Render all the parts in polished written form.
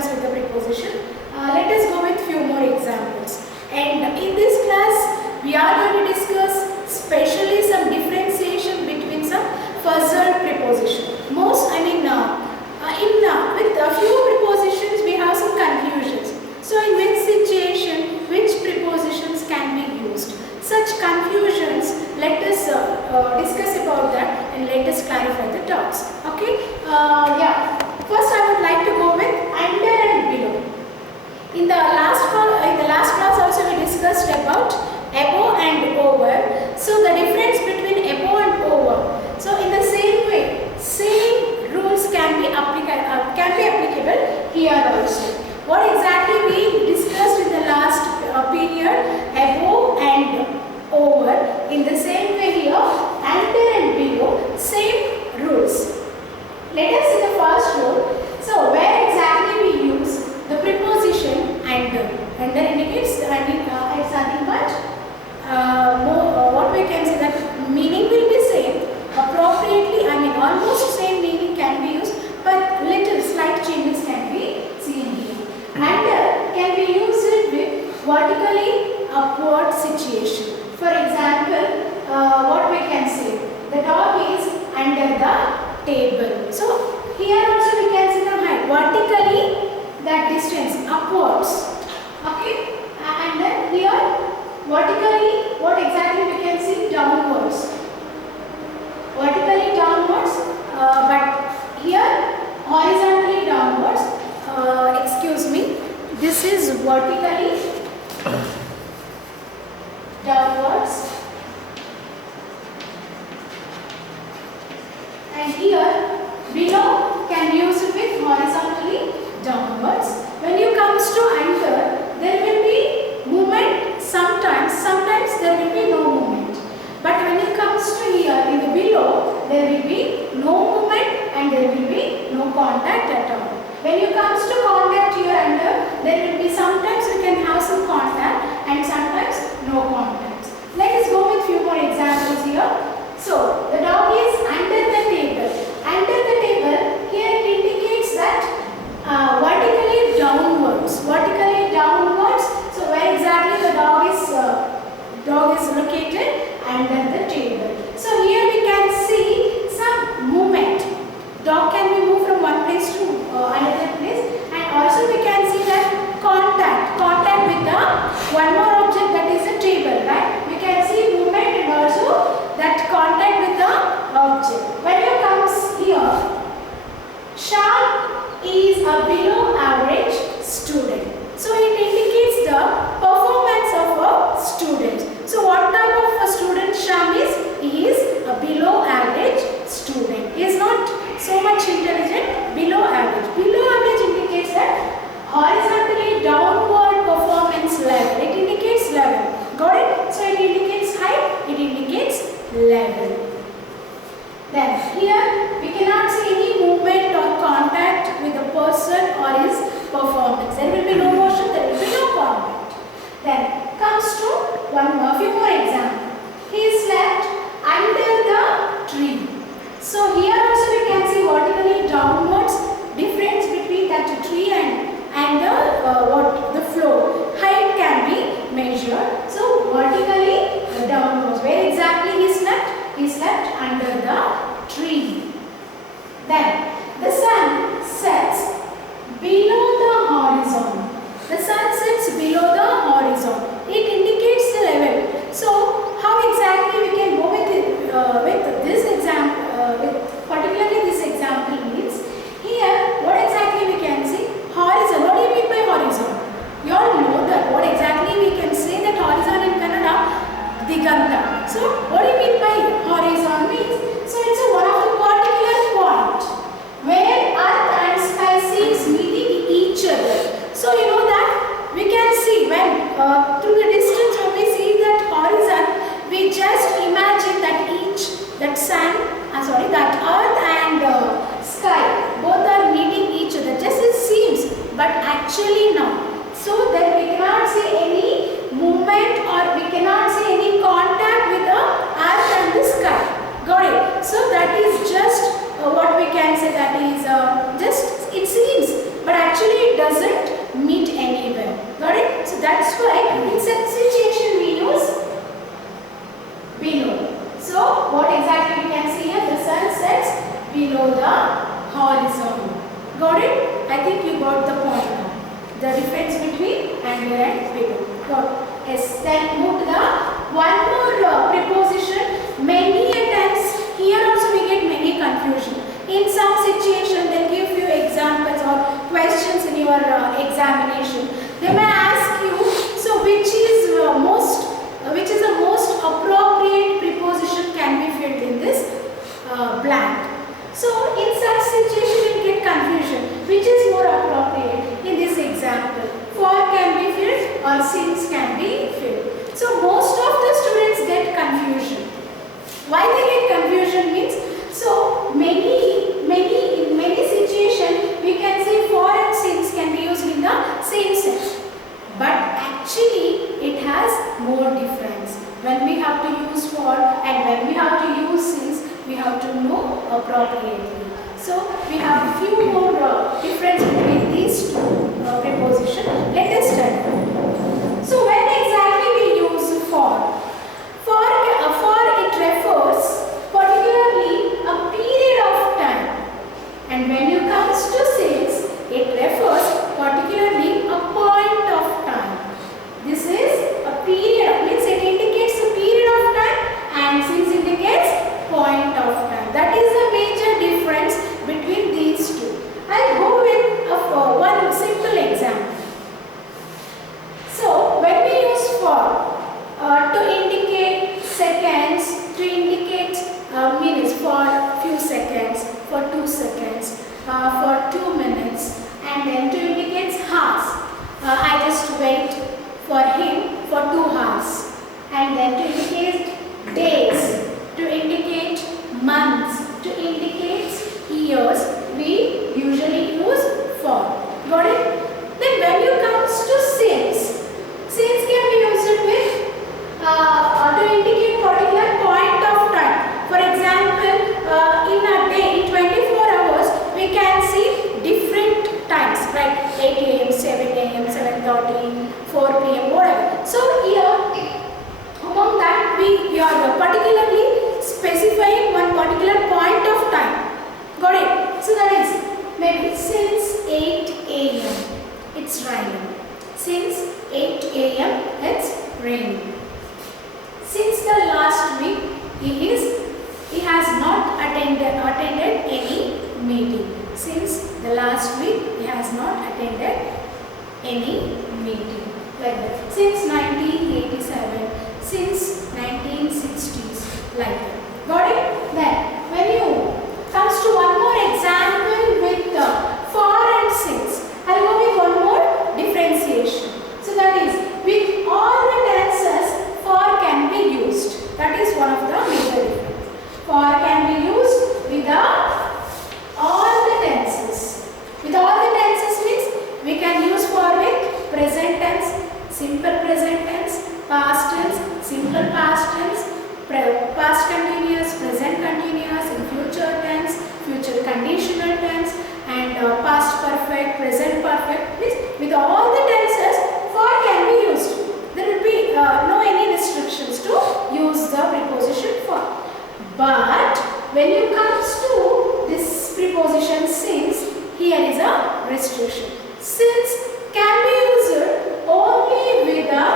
comes with the preposition. Let us go with few more examples. And in this class, we are going to discuss specially some differentiation between some fuzzled preposition. With a few prepositions, we have some confusions. So, in which situation, which prepositions can be used? Such confusions, let us discuss about that and let us clarify the doubts. Okay? First, I would like to go with under and below. In the last class also we discussed about above and over. So the difference between above and over. So in the same way, same rules can be applicable here also. What exactly we discussed in the last period, above and over. In the same way here, under and below, same rules. Let us see the first rule. So where exactly we use the preposition under. Under indicates it's nothing but what we can say that meaning will be same. Appropriately, almost same meaning can be used, but little slight changes can be seen here. Under can be used with vertically upward situation. For example, what we can say, the dog is under the table. So here also we can see the height vertically, that distance upwards. Okay, and then here vertically, what exactly we can see, downwards. Vertically downwards, but here horizontally downwards. Excuse me, this is vertically downwards, and here below can be used with horizontally downwards. When you comes to under, there will be movement sometimes there will be no movement. But when it comes to here in the below, there will be no movement and there will be no contact at all. When you comes to contact here under, there will be sometimes we can have some contact and sometimes no contact. Let us go with few more examples here. So the dog is under the table. Under the table, here it indicates that vertically downwards. Vertically downwards. So where exactly the dog is located? Under the table. So here we can see some movement. Dog can be moved from one place to another place, and also we can see that contact with the one more object, that is the table, right? We can see movement and also that contact with the object. When it comes here, Shyam is a below average student. So it indicates the performance of a student. So what type of a student Shyam is? He is a below average student. He is not so much intelligent, below average. Below average indicates that horizontally downward performance level. It indicates level. Got it? So it indicates height, it indicates level. Then here we cannot see any movement or contact with the person or his performance. There will be no motion, there will be no contact. Then comes to few more examples. He slept under the tree. So here also we can see vertically downwards, difference between that tree and the floor. Height can be measured. So vertically downwards. Where exactly he slept? He slept under the tree. Then the sun sets below the horizon. The sun sets below the horizon. It indicates the level. So how exactly we can go with this example? Particularly this example means here what exactly we can see? Horizon. What do you mean by horizon? You all know that. What exactly we can say that horizon in Kannada? Diganta. So what do you mean by horizon means? So it's one of the particular point where earth and sky seems meeting each other. So you know that we can see when through the distance when we see that horizon, we just imagine that that earth and sky both are meeting each other. Just it seems, but actually no. So then we cannot see any movement or we cannot see any contact with the earth and the sky. Got it? So that is just what we can say, that is just it seems, but actually it does that's why in such situation we use below. So what exactly we can see here? The sun sets below the horizon. Got it? I think you got the point now. The difference between under and below. Got it? Yes. Then move to the one more preposition. Many a times here also we get many confusion. In some situation they give you examples or questions in your examination. They may ask you, so which is the most appropriate preposition can be filled in this blank. So in such situation you get confusion. Which is more appropriate in this example? For can be filled or since can be filled. So most of the students get confusion. Why they get confusion means, so in many situations we can say for and since can be used in the same sense. But actually it has more difference. When we have to use for and when we have to use since, we have to know appropriately. So we have a few more difference between these two prepositions. Let us study. So when exactly we use for? For it refers particularly a period of time. And when it comes to since, it refers particularly a point of time. This is a period, means it indicates a period of time, and since indicates point of time. That is a major difference between these two. I'll go with one simple example. So when we use for to indicate seconds, to indicate minutes, for few seconds, for 2 seconds, for 2 minutes, and then to indicate hours. I just wait for him for 2 hours, and then to indicate days, to indicate months, to indicate years, we usually use for. Got it? Then when you comes to since can be used with to indicate particular point of time. For example, in a day, in 24 hours, we can see different times, right? 8 a.m., 7 a.m., 7:30, 4 p.m., whatever. So here, among that, we are particularly specifying one particular point of time. Got it? So that is maybe since 8 a.m. it's raining. Since 8 a.m. it's raining. Since the last week he has not attended any meeting. Since the last week he has not attended any meeting. Like that. Since 1987, since 1960s, like that. Got it? Then when you comes to one more example with for and since, I'll go with one more differentiation. So that is, with all the tenses, for can be used. That is one of the major differences. For can be used with all the tenses. With all the tenses means we can use for with present tense, simple present tense, past tense, simple past tense, past continuous, present continuous, in future tense, future conditional tense, and past perfect, present perfect. Means with all the tenses, for can be used. There will be no any restrictions to use the preposition for. But when you comes to this preposition since, here is a restriction. Since can be used only with the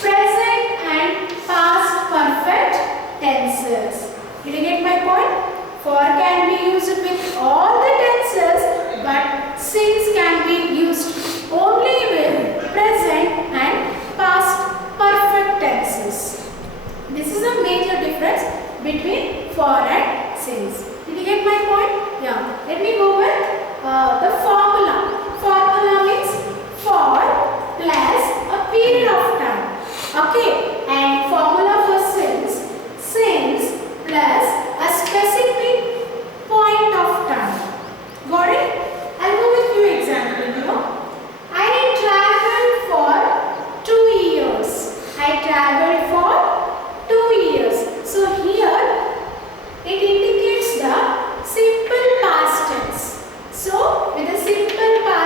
present and past perfect tenses. Did you get my point? For can be used with all the tenses, but since can be used only with present and past perfect tenses. This is a major difference between for and since. Did you get my point? Yeah. Let me go with the formula. Formula means for plus a period of time. Okay. And formula for since plus a specific point of time. Got it? I'll go with few examples. I traveled for 2 years. I traveled for 2 years. So here it indicates the simple past tense. So with the simple past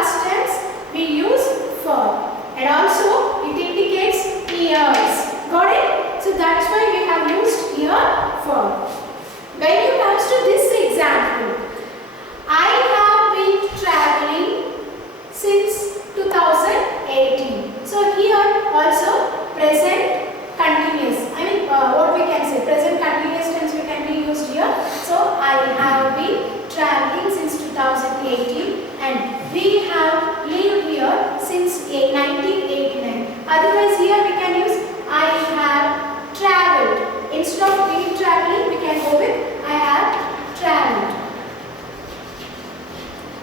since 1989. Otherwise here we can use I have traveled. Instead of being traveling, we can go with I have traveled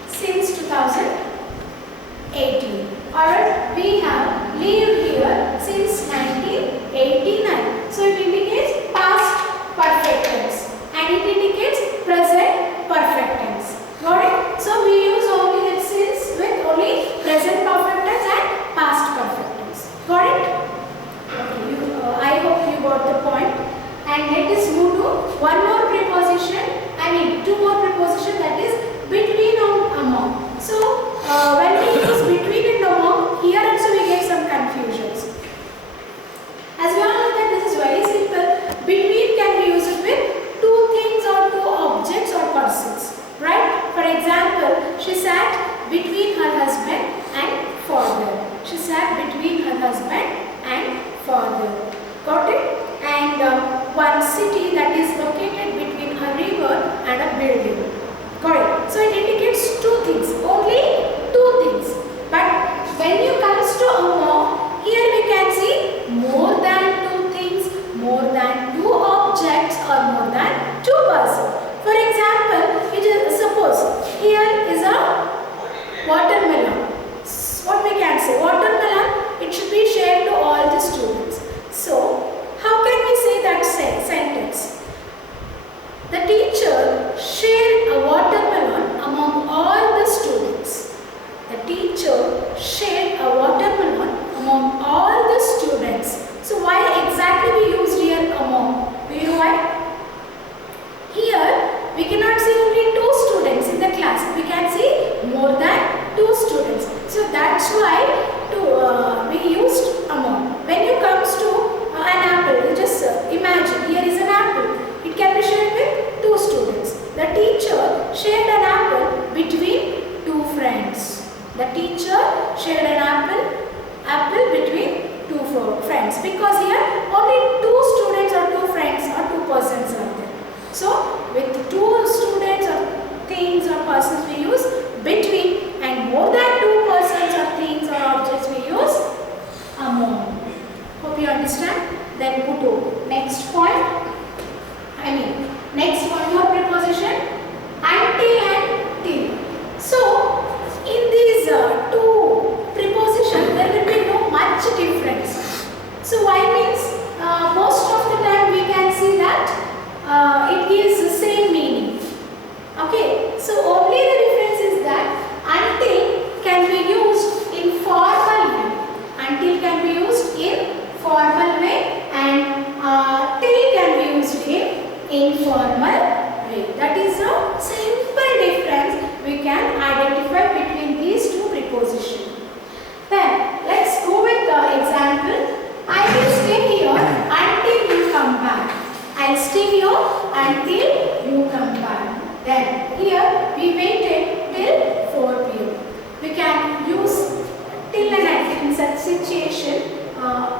since 2018. Or we have lived here since 1989. So it indicates past perfect tense and it indicates present perfect tense. Got it? So we use only that since with only present perfect tense and past perfect tense. Got it? Okay. I hope you got the point. And let us move to one more preposition. Two more preposition, that is between and among. So when we use between and among, here also we get some confusions. As we all know that this is very simple. Between can be used with two things or two objects or persons. Right? For example, she sat between her husband and father. She sat between her husband and father. Got it? And one city that is located between a river and a building. Got it? So it indicates two things. Only two things. But when you comes to among, here we can see more than two things, more than two objects, or more than two persons. For example, suppose here is a watermelon. What we can say? Watermelon, it should be shared to all the students. So, how can we say that sentence? The teacher shared a watermelon among all the students. The teacher shared a watermelon among all the students. So, why exactly we used here among? Do you know why? Here, we cannot see only two students in the class. We can see more than two students. So that's why we used among. When you comes to an apple, you just imagine here is an apple. It can be shared with two students. The teacher shared an apple between two friends. The teacher shared an apple between two friends, because here only two students or two friends or two persons are there. So with two students or things or persons we use between, and more than two persons or things or objects we use among. Hope you understand. Then move to next point. Next one more preposition, until and till. So in these two prepositions there will be no much difference. So why means most of the time we can see that it gives the same meaning. Okay, so only the difference is that until can be used in formal way. Until can be used in formal way, and till can be used in informal way. That is a simple difference we can identify between these two prepositions. Then let's go with the example. I will stay here until you come back. I'll stay here until you come back. Then here we waited till 4 p.m. We can use till and until in such situation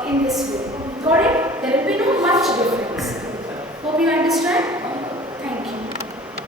in this way. Got it? There will be no much difference. Hope you understand.